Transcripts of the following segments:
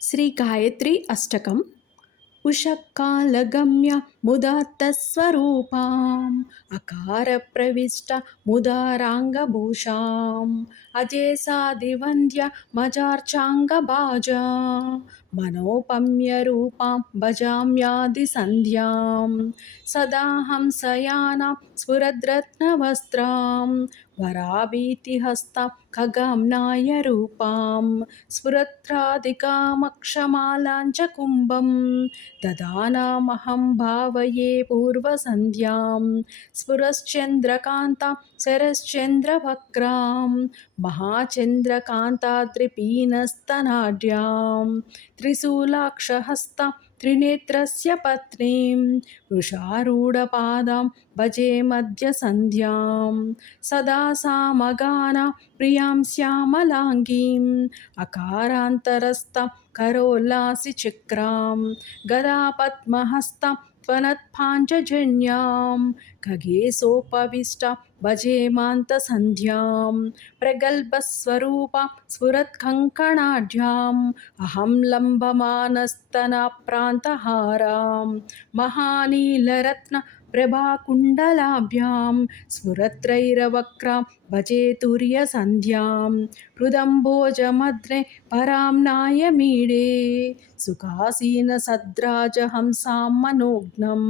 శ్రీ గాయత్రి అష్టకం. ఉషకాలగమ్య ముదాత్తస్వరూపాం అకార ప్రవిష్ట ముదారాంగభూషాం అజేసాదివంద్య మజార్చాంగభాజా మనోపమ్య రూపాం భజామ్యాది సంధ్యాం సదాహం సయానాం స్ఫురద్రత్నవస్త్రాం వరాభీతిహస్తాం ఖగాంనాయ రూపాం స్ఫురత్రాదికామక్షమాలాంచ కుంభం దదానామహం భావయే పూర్వసంధ్యాం స్ఫురశ్చంద్రకాంతాం శరశ్చంద్రవక్రాం మహాచంద్రకాంతాద్రిపీనస్తనాఢ్యాం త్రిశూలాక్షహస్తాం త్రినేత్రస్య పత్నీం వృషారూఢపాదాం భజే మధ్యసంధ్యాం సదా సామగానాం ప్రియాం శ్యామలాంగీం అకారాంతరస్థం కరోల్లాసి చక్రాం గదాపద్మహస్తాం త్వనత్పాంచజన్యాం ఖగేశోపవిష్టాం భజేమాంతసంధ్యాం ప్రగల్భస్వరూపాం స్ఫురత్కంకణాఢ్యాం అహం లంబమానస్తనప్రాంతహారాం మహానీలరత్న ప్రభాకుండలాభ్యాం స్ఫురత్రైరవక్రాం భజే తుర్యసంధ్యాం హృదంబోజమద్రే పరాం నాయమీడే సుఖాసీన సద్రాజహంసాం మనోజ్ఞం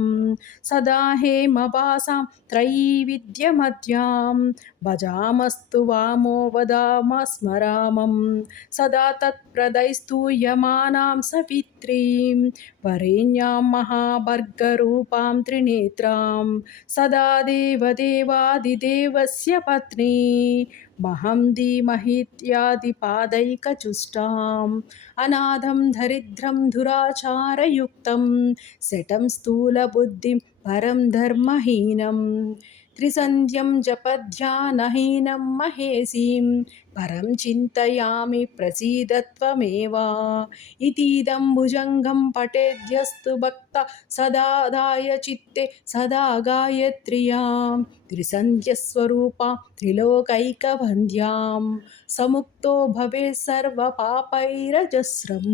సదా హేమవాసాం త్రైవిద్యమధ్యాం భజామస్తు వామో వదామ స్మరామం సదా తత్ప్రదైస్తూయమానాం సవిత్రీం వరేణ్యాం మహాభర్గరూపాం త్రినేత్రాం సదా దేవదేవాదిదేవస్య పత్నీ మహం ధీమహిత్యాదిపాదైకచుష్టాం అనాథం దరిద్రం దురాచారయుక్తం శఠం స్థూలబుద్ధిం పరం ధర్మహీనం త్రిసంధ్యం జపధ్యానహీనం మహేశీం పరం చింతయామి ప్రసీదత్వమేవ ఇతీదం భుజంగం పఠేద్యస్తు భక్త సదాదాయ చిత్తే సదా గాయత్ర్యాం త్రిసంధ్యస్వరూపాం త్రిలోకైకవంద్యాం సముక్తో భవేత్ సర్వపాపైరజస్రం.